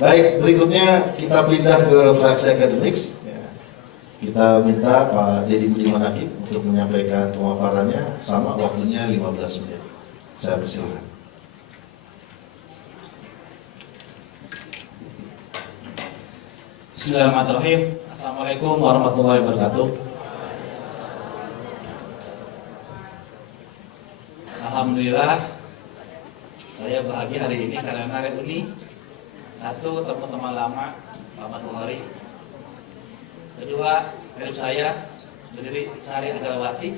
Baik, berikutnya kita pindah ke fraksi akademiks. Ya. Kita minta Pak Deddy Budiman Hakim untuk menyampaikan pemaparannya, sama waktunya 15 menit. Saya persilakan. Bismillahirrahmanirrahim. Assalamualaikum warahmatullahi wabarakatuh. Alhamdulillah, saya bahagia hari ini karena reuni satu teman-teman lama Pak Buhari. Kedua, karib saya berdiri Sari Agarawati.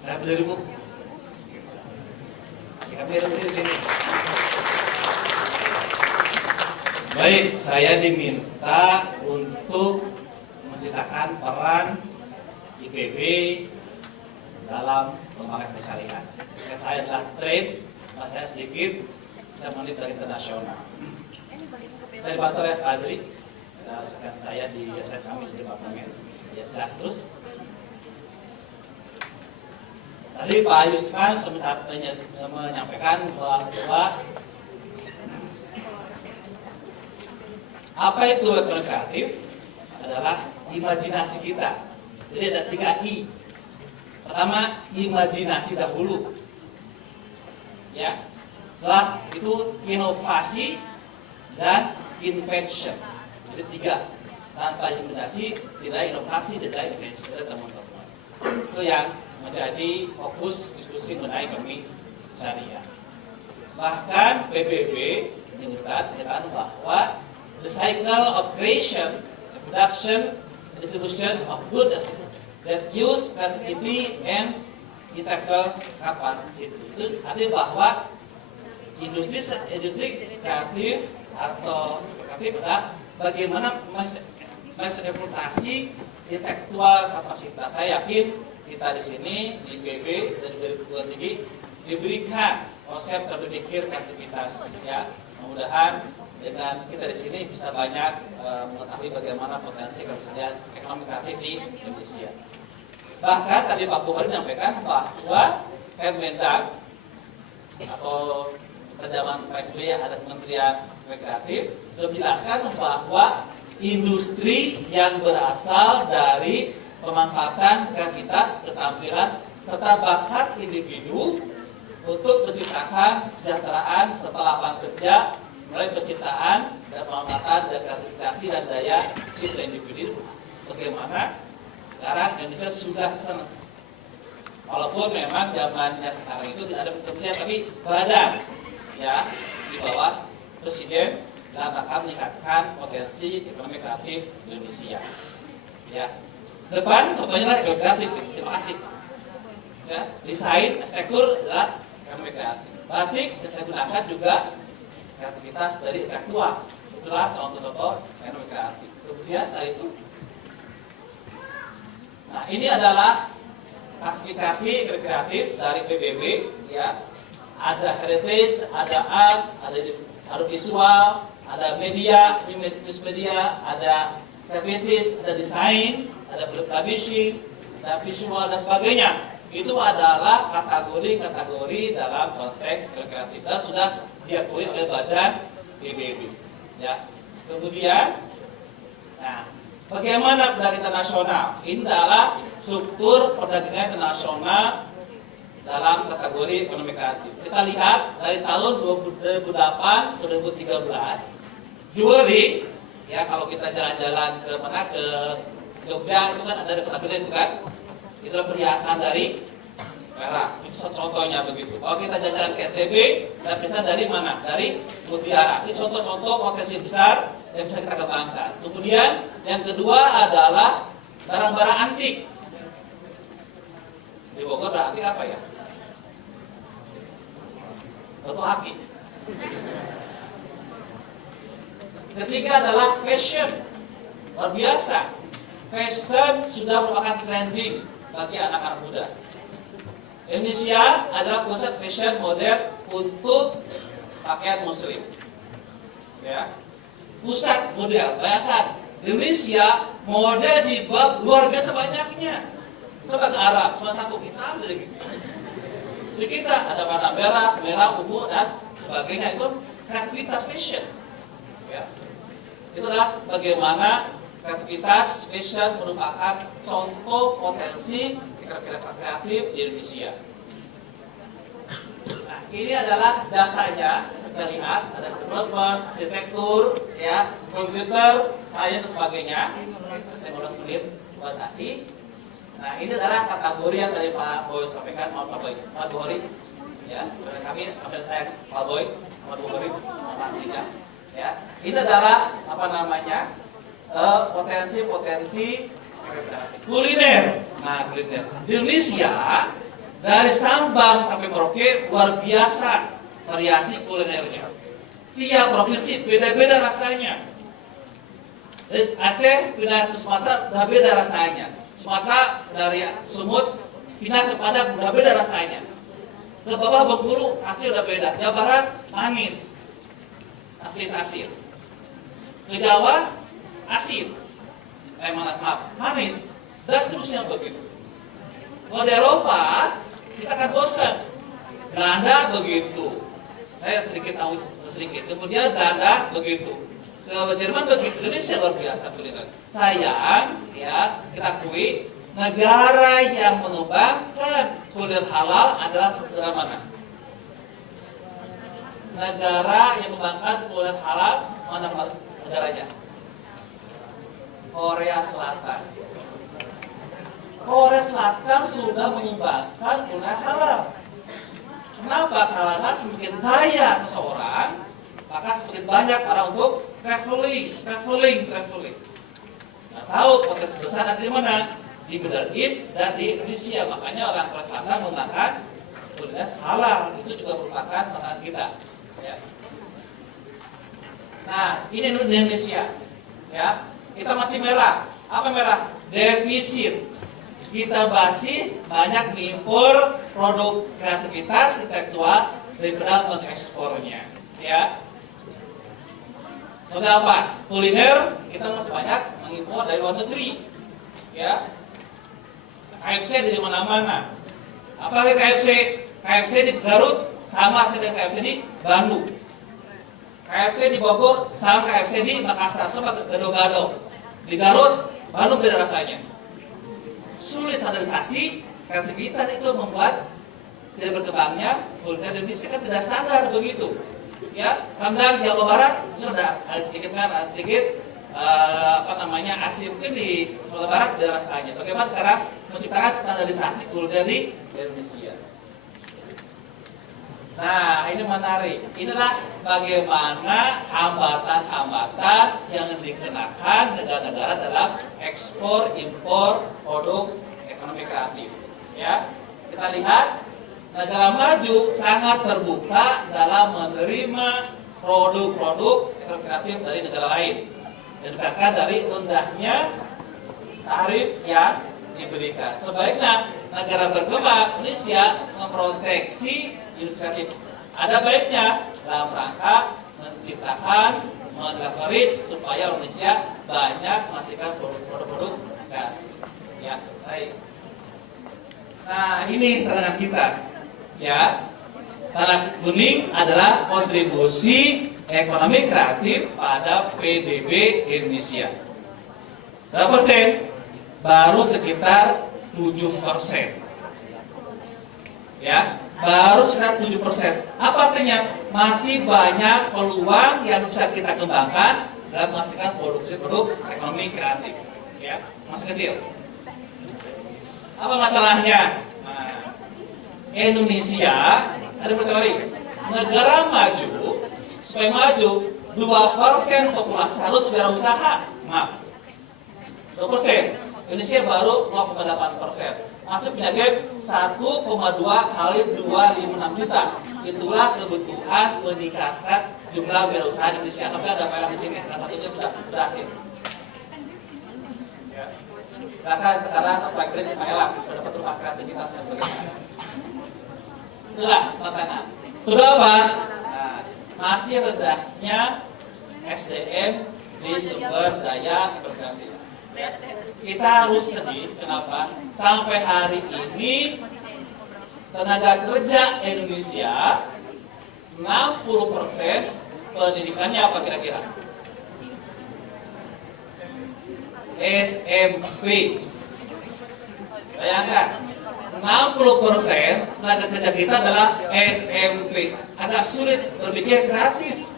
Saya berdiri Bu. Kami berdiri di sini. Baik, saya diminta untuk menciptakan peran IPB dalam pengembangan syariah. Saya adalah trade, saya sedikit bisa menit dari internasional. Saya dibantu oleh Pak Azri, rekan saya di SF kami di departemen. Ya, saya terus. Tadi Pak Yusman sempat menyampaikan bahwa apa itu ekonomi kreatif adalah imajinasi kita. Jadi ada 3 I. Pertama, imajinasi dahulu. Ya. Setelah itu inovasi dan invention. Jadi 3. Tanpa imajinasi, tidak inovasi, tidak invention, teman-teman. Itu yang menjadi fokus diskusi mengenai ekonomi syariah. Bahkan PBB menyatakan bahwa the cycle of creation, production, and distribution of goods that use creativity and intellectual capacity. Itu artinya bahwa industri kreatif atau kreatif adalah bagaimana mengeksploitasi intelektual kapasitas. Saya yakin kita di sini di IPB dan juga di perguruan tinggi diberikan konsep berpikir kreativitas. Ya, mudah-mudahan dengan kita di sini bisa banyak mengetahui bagaimana potensi ketersediaan ekonomi kreatif di Indonesia. Bahkan tadi Pak Buhari menyampaikan bahwa Kemendag atau pada zaman Pak SBY ada Kementerian Kreatif sudah menjelaskan bahwa industri yang berasal dari pemanfaatan kreativitas, keterampilan serta bakat individu untuk menciptakan kesejahteraan setelah lapangan kerja mulai penciptaan dan pemanfaatan dan kreativitas dan daya cipta individu. Bagaimana sekarang Indonesia sudah kesana. Walaupun memang zamannya sekarang itu tidak ada kementerian tapi badan ya di bawah presiden dalam rangka meningkatkan potensi ekonomi kreatif Indonesia. Ya, depan contohnya lah ekonomi kreatif. Terima kasih. Ya, desain arsitektur adalah ekonomi kreatif. Batik yang saya gunakan juga kreativitas dari intelektual. Itulah contoh-contoh ekonomi kreatif. Kemudian setelah itu, nah ini adalah klasifikasi ekonomi kreatif dari PBB. Ya, ada heritage, ada art, ada visual, ada media, news media, ada services, ada desain, ada publishing, ada visual dan sebagainya. Itu adalah kategori-kategori dalam konteks kreatif dan sudah diakui oleh badan PBB. Ya. Kemudian, nah, bagaimana perdagangan internasional? Ini adalah struktur perdagangan internasional dalam kategori ekonomi kreatif. Kita lihat dari tahun 2008 ke 2013, jewelry, ya kalau kita jalan-jalan ke mana ke Jogja itu kan ada kategori itu kan. Itulah perhiasan dari perak. Itu contohnya begitu. Kalau kita jalan-jalan ke NTB, ada perhiasan dari mana? Dari mutiara. Ini contoh-contoh potensi besar yang bisa kita kembangkan. Kemudian yang kedua adalah barang-barang antik. Di Bogor barang antik apa ya? Batu akik. Ketiga adalah fashion. Luar biasa. Fashion sudah merupakan trending bagi anak-anak muda. Indonesia adalah pusat fashion modern untuk pakaian muslim. Ya. Pusat model. Bayangkan, Indonesia model jilbab luar biasa banyaknya. Coba ke Arab, cuma satu hitam jadi gitu. Di kita ada warna merah, ungu dan sebagainya. Itu kreativitas fashion. Ya. Itulah bagaimana kreativitas fashion merupakan contoh potensi kreatif di Indonesia. Nah, ini adalah jasanya, kita lihat ada development, arsitektur, ya, komputer, sains dan sebagainya. Saya 15 menit presentasi. Nah, ini adalah kategori yang tadi Pak Boy sampaikan, mohon Pak Boy, Pak Boy, ya, dari kami, ambil saya Pak Boy, Pak Boy, Mas Lika, ya. Ini adalah apa namanya potensi kuliner. Nah, kuliner di Indonesia dari Sabang sampai Merauke luar biasa variasi kulinernya. Tiap provinsi beda-beda rasanya. Dari Aceh pindah ke Sumatera udah beda rasanya. Sumatera dari Sumut pindah ke Padang udah beda rasanya. Ke bawah Bengkulu asli udah beda. Jawa Barat manis, asli asin. Ke Jawa asin, manis, dan seterusnya begitu. Kalau di Eropa kita akan bosan. Belanda begitu. Saya sedikit tahu sedikit. Kemudian Belanda begitu. Ke Jerman begitu. Indonesia luar biasa kuliner. Sayang, ya kita akui negara yang mengembangkan kuliner halal adalah negara mana? Negara yang mengembangkan kuliner halal mana negaranya? Korea Selatan. Korea Selatan sudah mengembangkan kuliner halal. Kenapa? Karena semakin kaya seseorang, maka semakin banyak orang untuk traveling. Nah, tahu potensi besar ada di mana? Di Middle East dan di Indonesia. Makanya orang Korea Selatan menggunakan kuliner halal. Itu juga merupakan tantangan kita. Ya. Nah, ini Indonesia. Ya, kita masih merah. Apa merah? Defisit. Kita masih banyak mengimpor produk kreativitas intelektual daripada mengekspornya. Ya. Contoh apa? Kuliner kita masih banyak mengimpor dari luar negeri. Ya. KFC di mana-mana. Apalagi KFC? KFC di Garut sama dengan KFC di Bandung. KFC di Bogor sama KFC di Makassar. Coba gado-gado. Di Garut, Bandung beda rasanya. Sulit standarisasi, kreativitas itu membuat tidak berkembangnya kuliner Indonesia kan tidak standar begitu. Ya, rendang Jawa Barat ini ada sedikit asin mungkin di Sumatera Barat beda rasanya. Bagaimana sekarang menciptakan standarisasi kuliner di Indonesia? Nah, ini menarik. Inilah bagaimana hambatan-hambatan yang dikenakan negara-negara dalam ekspor impor produk ekonomi kreatif. Ya, kita lihat negara maju sangat terbuka dalam menerima produk-produk ekonomi kreatif dari negara lain. Dan bahkan dari rendahnya tarif yang diberikan. Sebaiknya negara berkembang Indonesia memproteksi industri kreatif. Ada baiknya dalam rangka menciptakan, men-leverage supaya Indonesia banyak menghasilkan produk-produk kreatif. Ya, baik. Nah, ini tantangan kita. Ya, tanah kuning adalah kontribusi ekonomi kreatif pada PDB Indonesia. Berapa persen? Baru sekitar 7%. Ya, baru sekitar 7%. Apa artinya? Masih banyak peluang yang bisa kita kembangkan dalam menghasilkan produk ekonomi kreatif. Ya, masih kecil. Apa masalahnya? Nah, Indonesia ada teori negara maju supaya maju 2% populasi harus berwirausaha. Maaf, 2%. Indonesia baru 0,8%. Masih punya gap 1,2 kali 256 juta. Itulah kebutuhan meningkatkan jumlah wirausaha di Indonesia. Tapi ada file di sini. Salah satunya sudah berhasil. Ya. Bahkan sekarang Pak Kredit Thailand sudah dapat rumah kreativitas yang bagaimana. Itulah tantangan. Kedua apa? Nah, masih rendahnya SDM di sumber daya kreatif. Kita harus sedih, kenapa? Sampai hari ini tenaga kerja Indonesia 60% pendidikannya apa kira-kira? SMP. Bayangkan, 60% tenaga kerja kita adalah SMP. Agak sulit berpikir kreatif.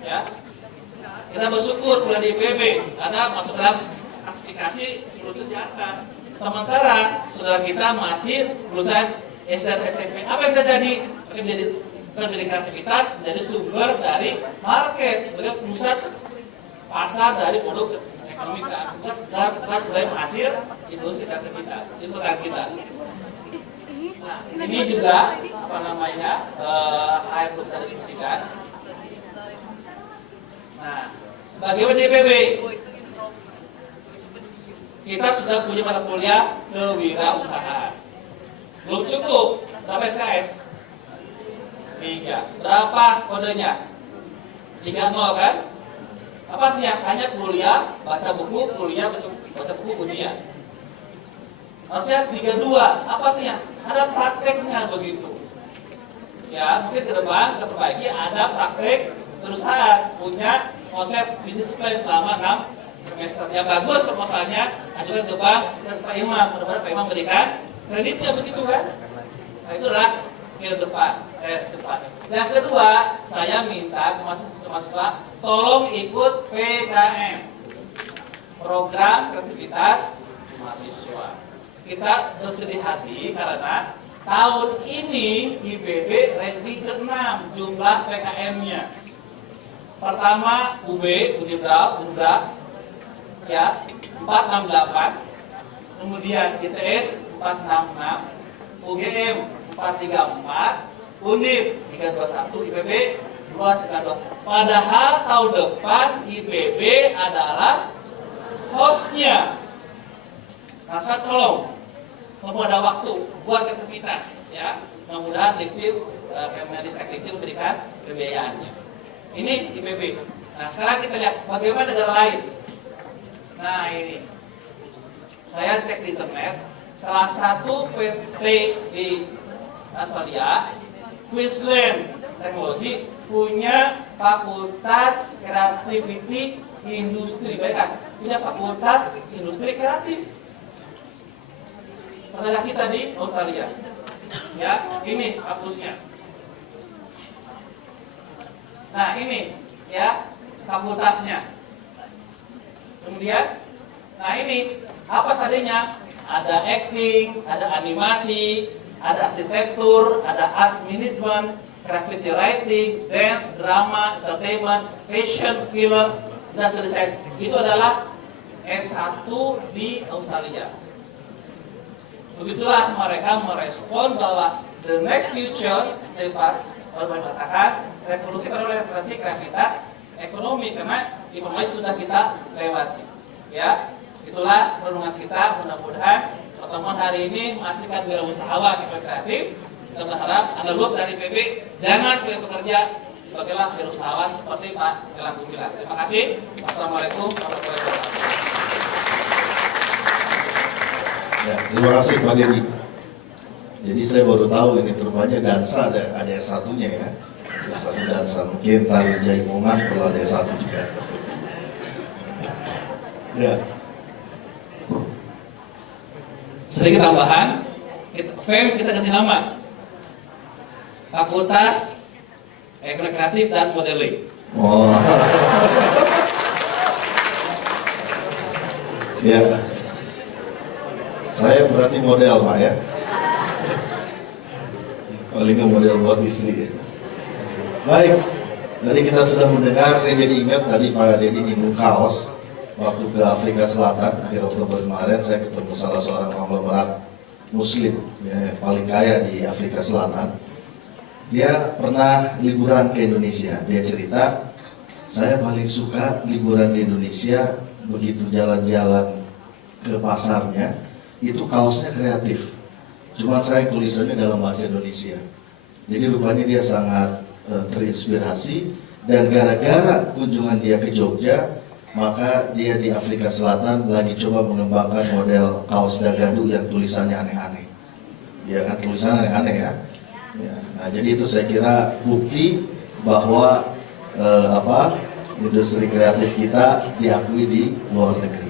Ya, kita bersyukur kuliah di IPB karena masuk dalam klasifikasi kerucut di atas. Sementara saudara kita masih lulusan SD dan SMP. Apa yang terjadi? Menjadi kreativitas, menjadi sumber dari market sebagai pusat pasar dari produk ekonomi kreativitas, bukan sebagai penghasil industri kreativitas. Itu rekan kita. Nah, ini juga apa namanya yang perlu kita diskusikan. Nah, bagaimana DPB? Kita sudah punya mata kuliah kewirausahaan. Belum cukup. Berapa SKS? 3. Berapa kodenya? 30 kan? Apa artinya? Hanya kuliah, baca buku, kuliah, baca buku, ujian. Harusnya 32. Apa artinya? Ada prakteknya begitu. Ya, mungkin ke depan kita perbaiki ada praktek perusahaan, punya konsep bisnis plan selama 6 semester. Yang bagus proposalnya ajukan ke bank dan Pak Imam. Mudah-mudahan Pak Imam berikan kreditnya begitu kan? Nah, itulah ke depan. Yang kedua, saya minta ke mahasiswa tolong ikut PKM, program kreativitas mahasiswa. Kita bersedih hati karena tahun ini IPB ranking ke-6 jumlah PKM-nya. Pertama UB, Unibra, ya 468, kemudian ITS 466, UGM 434, Unip 321, IPB 292. Padahal tahun depan IPB adalah hostnya. Nah, saya tolong, mau ada waktu buat aktivitas, ya. Mudah-mudahan Kemenristek memberikan pembiayaannya. Ini IPB. Nah, sekarang kita lihat bagaimana negara lain. Nah, ini saya cek di internet, salah satu PT di Australia, Queensland Technology, punya fakultas creativity industri. Baikkan, punya fakultas industri kreatif. Tenaga kita di Australia. Ya, ini kampusnya. Nah, ini ya fakultasnya. Kemudian, nah ini apa tadinya? Ada acting, ada animasi, ada arsitektur, ada arts management, graffiti writing, dance, drama, entertainment, fashion, film, industrial design. Itu adalah S1 di Australia. Begitulah mereka merespon bahwa the next future, Pak Orban katakan, revolusi kreativitas ekonomi, karena informasi sudah kita lewati. Ya, itulah renungan kita. Mudah-mudahan pertemuan hari ini menghasilkan wirausahawan yang kreatif. Kita berharap Anda lulus dari IPB jangan sebagai pekerja, sebagailah wirausahawan seperti Pak Elang Gumilang. Terima kasih. Wassalamualaikum warahmatullahi wabarakatuh. Ya, terima kasih Pak Dedi. Jadi saya baru tahu ini rupanya dansa ada S1-nya ya. S1 dansa, mungkin tari jaipongan perlu ada S1 juga. Ya. Sedikit tambahan, FEM kita ganti nama, Fakultas Ekonomi Kreatif dan Modeling. Oh. Ya. Saya berarti model Pak ya. Paling nggak model buat istri ya. Baik, tadi kita sudah mendengar, saya jadi ingat tadi Pak Dedi nyinggung kaos. Waktu ke Afrika Selatan, akhir Oktober kemarin, saya ketemu salah seorang konglomerat Muslim ya, yang paling kaya di Afrika Selatan. Dia pernah liburan ke Indonesia. Dia cerita, saya paling suka liburan di Indonesia, begitu jalan-jalan ke pasarnya, itu kaosnya kreatif. Cuma saya tulisannya dalam bahasa Indonesia. Jadi rupanya dia sangat terinspirasi, dan gara-gara kunjungan dia ke Jogja, maka dia di Afrika Selatan lagi coba mengembangkan model kaos dagadu yang tulisannya aneh-aneh. Ya kan, tulisannya aneh-aneh ya. Ya. Nah, jadi itu saya kira bukti bahwa industri kreatif kita diakui di luar negeri.